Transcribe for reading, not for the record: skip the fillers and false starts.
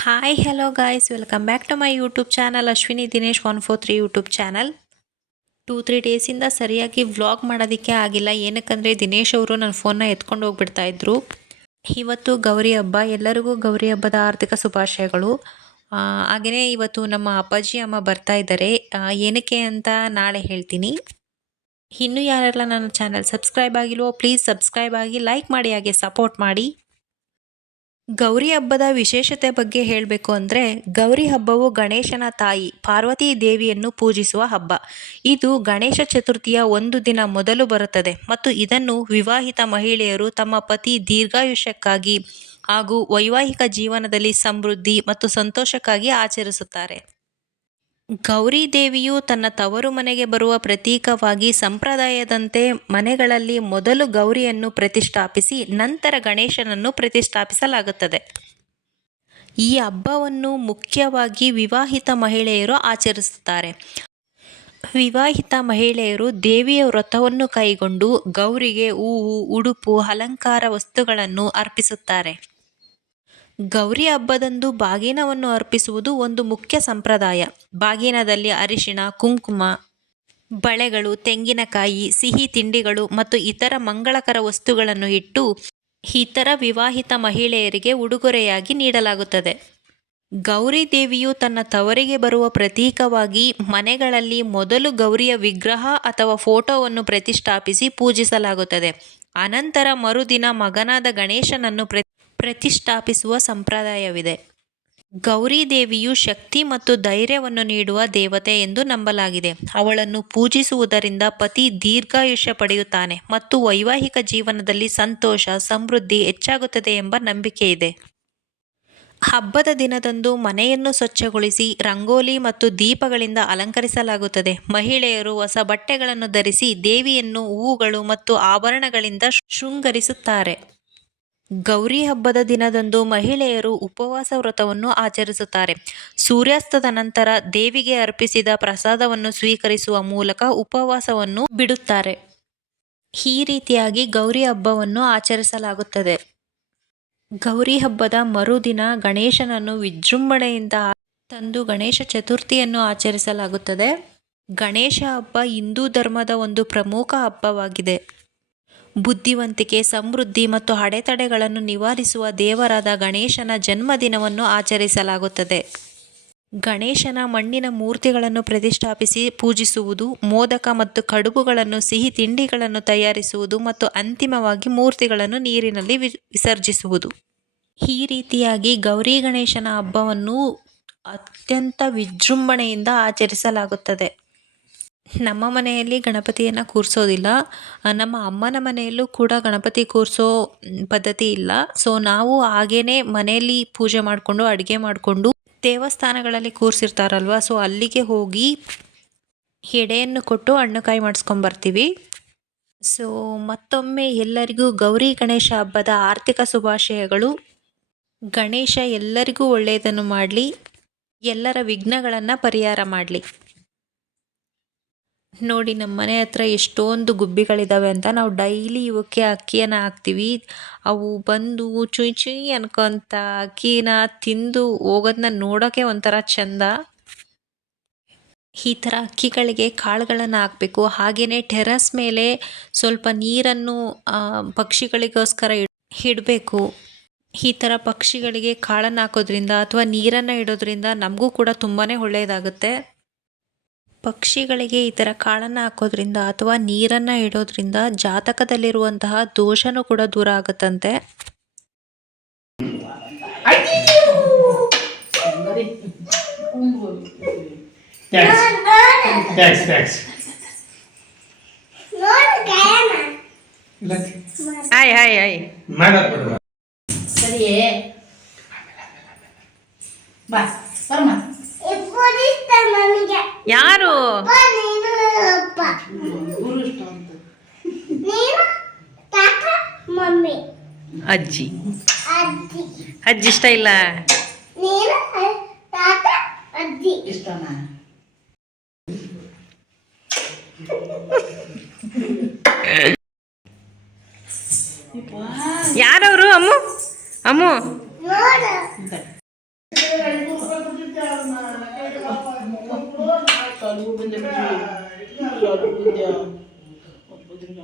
Hi hello guys, welcome back to my YouTube channel Ashwini Dinesh 143 YouTube channel. 2-3 ಡೇಸಿಂದ ಸರಿಯಾಗಿ vlog ಮಾಡೋದಕ್ಕೆ ಆಗಿಲ್ಲ. ಏನಕ್ಕಂದರೆ ದಿನೇಶ್ ಅವರು ನನ್ನ ಫೋನ್ನ ಎತ್ಕೊಂಡು ಹೋಗ್ಬಿಡ್ತಾ ಇದ್ರು. ಇವತ್ತು ಗೌರಿ ಹಬ್ಬ, ಎಲ್ಲರಿಗೂ ಗೌರಿ ಹಬ್ಬದ ಆರ್ಥಿಕ ಶುಭಾಶಯಗಳು. ಹಾಗೆಯೇ ಇವತ್ತು ನಮ್ಮ ಅಪ್ಪಾಜಿ ಅಮ್ಮ ಬರ್ತಾ ಇದ್ದಾರೆ. ಏನಕ್ಕೆ ಅಂತ ನಾಳೆ ಹೇಳ್ತೀನಿ. ಇನ್ನೂ ಯಾರೆಲ್ಲ ನನ್ನ ಚಾನಲ್ ಸಬ್ಸ್ಕ್ರೈಬ್ ಆಗಿಲ್ವೋ ಪ್ಲೀಸ್ ಸಬ್ಸ್ಕ್ರೈಬ್ ಆಗಿ, ಲೈಕ್ ಮಾಡಿ, ಹಾಗೆ ಸಪೋರ್ಟ್ ಮಾಡಿ. ಗೌರಿ ಹಬ್ಬದ ವಿಶೇಷತೆ ಬಗ್ಗೆ ಹೇಳಬೇಕು ಅಂದರೆ, ಗೌರಿ ಹಬ್ಬವು ಗಣೇಶನ ತಾಯಿ ಪಾರ್ವತಿ ದೇವಿಯನ್ನು ಪೂಜಿಸುವ ಹಬ್ಬ. ಇದು ಗಣೇಶ ಚತುರ್ಥಿಯ ಒಂದು ದಿನ ಮೊದಲು ಬರುತ್ತದೆ ಮತ್ತು ಇದನ್ನು ವಿವಾಹಿತ ಮಹಿಳೆಯರು ತಮ್ಮ ಪತಿ ದೀರ್ಘಾಯುಷ್ಯಕ್ಕಾಗಿ ಹಾಗೂ ವೈವಾಹಿಕ ಜೀವನದಲ್ಲಿ ಸಮೃದ್ಧಿ ಮತ್ತು ಸಂತೋಷಕ್ಕಾಗಿ ಆಚರಿಸುತ್ತಾರೆ. ಗೌರಿ ದೇವಿಯು ತನ್ನ ತವರು ಮನೆಗೆ ಬರುವ ಪ್ರತೀಕವಾಗಿ ಸಂಪ್ರದಾಯದಂತೆ ಮನೆಗಳಲ್ಲಿ ಮೊದಲು ಗೌರಿಯನ್ನು ಪ್ರತಿಷ್ಠಾಪಿಸಿ ನಂತರ ಗಣೇಶನನ್ನು ಪ್ರತಿಷ್ಠಾಪಿಸಲಾಗುತ್ತದೆ. ಈ ಹಬ್ಬವನ್ನು ಮುಖ್ಯವಾಗಿ ವಿವಾಹಿತ ಮಹಿಳೆಯರು ಆಚರಿಸುತ್ತಾರೆ. ವಿವಾಹಿತ ಮಹಿಳೆಯರು ದೇವಿಯ ವ್ರತವನ್ನು ಕೈಗೊಂಡು ಗೌರಿಗೆ ಹೂವು, ಉಡುಪು, ಅಲಂಕಾರ ವಸ್ತುಗಳನ್ನು ಅರ್ಪಿಸುತ್ತಾರೆ. ಗೌರಿ ಹಬ್ಬದಂದು ಬಾಗಿನವನ್ನು ಅರ್ಪಿಸುವುದು ಒಂದು ಮುಖ್ಯ ಸಂಪ್ರದಾಯ. ಬಾಗಿನದಲ್ಲಿ ಅರಿಶಿಣ, ಕುಂಕುಮ, ಬಳೆಗಳು, ತೆಂಗಿನಕಾಯಿ, ಸಿಹಿ ತಿಂಡಿಗಳು ಮತ್ತು ಇತರ ಮಂಗಳಕರ ವಸ್ತುಗಳನ್ನು ಇಟ್ಟು ಇತರ ವಿವಾಹಿತ ಮಹಿಳೆಯರಿಗೆ ಉಡುಗೊರೆಯಾಗಿ ನೀಡಲಾಗುತ್ತದೆ. ಗೌರಿ ದೇವಿಯು ತನ್ನ ತವರಿಗೆ ಬರುವ ಪ್ರತೀಕವಾಗಿ ಮನೆಗಳಲ್ಲಿ ಮೊದಲು ಗೌರಿಯ ವಿಗ್ರಹ ಅಥವಾ ಫೋಟೋವನ್ನು ಪ್ರತಿಷ್ಠಾಪಿಸಿ ಪೂಜಿಸಲಾಗುತ್ತದೆ. ಅನಂತರ ಮರುದಿನ ಮಗನಾದ ಗಣೇಶನನ್ನು ಪ್ರತಿಷ್ಠಾಪಿಸುವ ಸಂಪ್ರದಾಯವಿದೆ. ಗೌರಿ ದೇವಿಯು ಶಕ್ತಿ ಮತ್ತು ಧೈರ್ಯವನ್ನು ನೀಡುವ ದೇವತೆ ಎಂದು ನಂಬಲಾಗಿದೆ. ಅವಳನ್ನು ಪೂಜಿಸುವುದರಿಂದ ಪತಿ ದೀರ್ಘಾಯುಷ್ಯ ಪಡೆಯುತ್ತಾನೆ ಮತ್ತು ವೈವಾಹಿಕ ಜೀವನದಲ್ಲಿ ಸಂತೋಷ, ಸಮೃದ್ಧಿ ಹೆಚ್ಚಾಗುತ್ತದೆ ಎಂಬ ನಂಬಿಕೆ ಇದೆ. ಹಬ್ಬದ ದಿನದಂದು ಮನೆಯನ್ನು ಸ್ವಚ್ಛಗೊಳಿಸಿ ರಂಗೋಲಿ ಮತ್ತು ದೀಪಗಳಿಂದ ಅಲಂಕರಿಸಲಾಗುತ್ತದೆ. ಮಹಿಳೆಯರು ಹೊಸ ಬಟ್ಟೆಗಳನ್ನು ಧರಿಸಿ ದೇವಿಯನ್ನು ಹೂವುಗಳು ಮತ್ತು ಆಭರಣಗಳಿಂದ ಶೃಂಗರಿಸುತ್ತಾರೆ. ಗೌರಿ ಹಬ್ಬದ ದಿನದಂದು ಮಹಿಳೆಯರು ಉಪವಾಸ ವ್ರತವನ್ನು ಆಚರಿಸುತ್ತಾರೆ. ಸೂರ್ಯಾಸ್ತದ ನಂತರ ದೇವಿಗೆ ಅರ್ಪಿಸಿದ ಪ್ರಸಾದವನ್ನು ಸ್ವೀಕರಿಸುವ ಮೂಲಕ ಉಪವಾಸವನ್ನು ಬಿಡುತ್ತಾರೆ. ಈ ರೀತಿಯಾಗಿ ಗೌರಿ ಹಬ್ಬವನ್ನು ಆಚರಿಸಲಾಗುತ್ತದೆ. ಗೌರಿ ಹಬ್ಬದ ಮರುದಿನ ಗಣೇಶನನ್ನು ವಿಜೃಂಭಣೆಯಿಂದ ತಂದು ಗಣೇಶ ಚತುರ್ಥಿಯನ್ನು ಆಚರಿಸಲಾಗುತ್ತದೆ. ಗಣೇಶ ಹಬ್ಬ ಹಿಂದೂ ಧರ್ಮದ ಒಂದು ಪ್ರಮುಖ ಹಬ್ಬವಾಗಿದೆ. ಬುದ್ಧಿವಂತಿಕೆ, ಸಮೃದ್ಧಿ ಮತ್ತು ಅಡೆತಡೆಗಳನ್ನು ನಿವಾರಿಸುವ ದೇವರಾದ ಗಣೇಶನ ಜನ್ಮದಿನವನ್ನು ಆಚರಿಸಲಾಗುತ್ತದೆ. ಗಣೇಶನ ಮಣ್ಣಿನ ಮೂರ್ತಿಗಳನ್ನು ಪ್ರತಿಷ್ಠಾಪಿಸಿ ಪೂಜಿಸುವುದು, ಮೋದಕ ಮತ್ತು ಕಡುಬುಗಳನ್ನು, ಸಿಹಿ ತಿಂಡಿಗಳನ್ನು ತಯಾರಿಸುವುದು ಮತ್ತು ಅಂತಿಮವಾಗಿ ಮೂರ್ತಿಗಳನ್ನು ನೀರಿನಲ್ಲಿ ವಿಸರ್ಜಿಸುವುದು. ಈ ರೀತಿಯಾಗಿ ಗೌರಿ ಗಣೇಶನ ಹಬ್ಬವನ್ನು ಅತ್ಯಂತ ವಿಜೃಂಭಣೆಯಿಂದ ಆಚರಿಸಲಾಗುತ್ತದೆ. ನಮ್ಮ ಮನೆಯಲ್ಲಿ ಗಣಪತಿಯನ್ನು ಕೂರಿಸೋದಿಲ್ಲ. ನಮ್ಮ ಅಮ್ಮನ ಮನೆಯಲ್ಲೂ ಕೂಡ ಗಣಪತಿ ಕೂರಿಸೋ ಪದ್ಧತಿ ಇಲ್ಲ. ಸೊ ನಾವು ಹಾಗೇ ಮನೆಯಲ್ಲಿ ಪೂಜೆ ಮಾಡಿಕೊಂಡು, ಅಡುಗೆ ಮಾಡಿಕೊಂಡು, ದೇವಸ್ಥಾನಗಳಲ್ಲಿ ಕೂರಿಸಿರ್ತಾರಲ್ವ, ಸೊ ಅಲ್ಲಿಗೆ ಹೋಗಿ ಎಡೆಯನ್ನು ಕೊಟ್ಟು ಹಣ್ಣು ಕಾಯಿ ಮಾಡಿಸ್ಕೊಂಬರ್ತೀವಿ. ಸೊ ಮತ್ತೊಮ್ಮೆ ಎಲ್ಲರಿಗೂ ಗೌರಿ ಗಣೇಶ ಹಬ್ಬದ ಆರ್ಥಿಕ ಶುಭಾಶಯಗಳು. ಗಣೇಶ ಎಲ್ಲರಿಗೂ ಒಳ್ಳೆಯದನ್ನು ಮಾಡಲಿ, ಎಲ್ಲರ ವಿಘ್ನಗಳನ್ನು ಪರಿಹಾರ ಮಾಡಲಿ. ನೋಡಿ ನಮ್ಮ ಮನೆ ಹತ್ರ ಎಷ್ಟೊಂದು ಗುಬ್ಬಿಗಳಿದ್ದಾವೆ ಅಂತ. ನಾವು ಡೈಲಿ ಇವಕ್ಕೆ ಅಕ್ಕಿಯನ್ನು ಹಾಕ್ತೀವಿ. ಅವು ಬಂದು ಚುಯ್ ಚುಯ್ ಅನ್ಕೊಂತ ಅಕ್ಕಿನ ತಿಂದು ಹೋಗೋದನ್ನ ನೋಡೋಕ್ಕೆ ಒಂಥರ ಚೆಂದ. ಈ ಥರ ಅಕ್ಕಿಗಳಿಗೆ ಕಾಳುಗಳನ್ನು ಹಾಕಬೇಕು. ಹಾಗೆಯೇ ಟೆರಸ್ ಮೇಲೆ ಸ್ವಲ್ಪ ನೀರನ್ನು ಪಕ್ಷಿಗಳಿಗೋಸ್ಕರ ಇಡಬೇಕು. ಈ ಥರ ಪಕ್ಷಿಗಳಿಗೆ ಕಾಳನ್ನು ಹಾಕೋದ್ರಿಂದ ಅಥವಾ ನೀರನ್ನು ಇಡೋದ್ರಿಂದ ನಮಗೂ ಕೂಡ ತುಂಬಾ ಒಳ್ಳೆಯದಾಗುತ್ತೆ. ಪಕ್ಷಿಗಳಿಗೆ ಈ ಥರ ಕಾಳನ್ನು ಹಾಕೋದ್ರಿಂದ ಅಥವಾ ನೀರನ್ನು ಇಡೋದ್ರಿಂದ ಜಾತಕದಲ್ಲಿರುವಂತಹ ದೋಷನೂ ಕೂಡ ದೂರ ಆಗುತ್ತಂತೆ. ಯಾರು ಅಜ್ಜಿ ಅಜ್ಜಿ ಇಷ್ಟ ಇಲ್ಲ. ಯಾರವರು? ಅಮ್ಮು ಬಂದೆ ಶಾರ್ಟ್ ಬಂದ್ಯಾ ಒಬ್ಬದ್ರಿಗೆ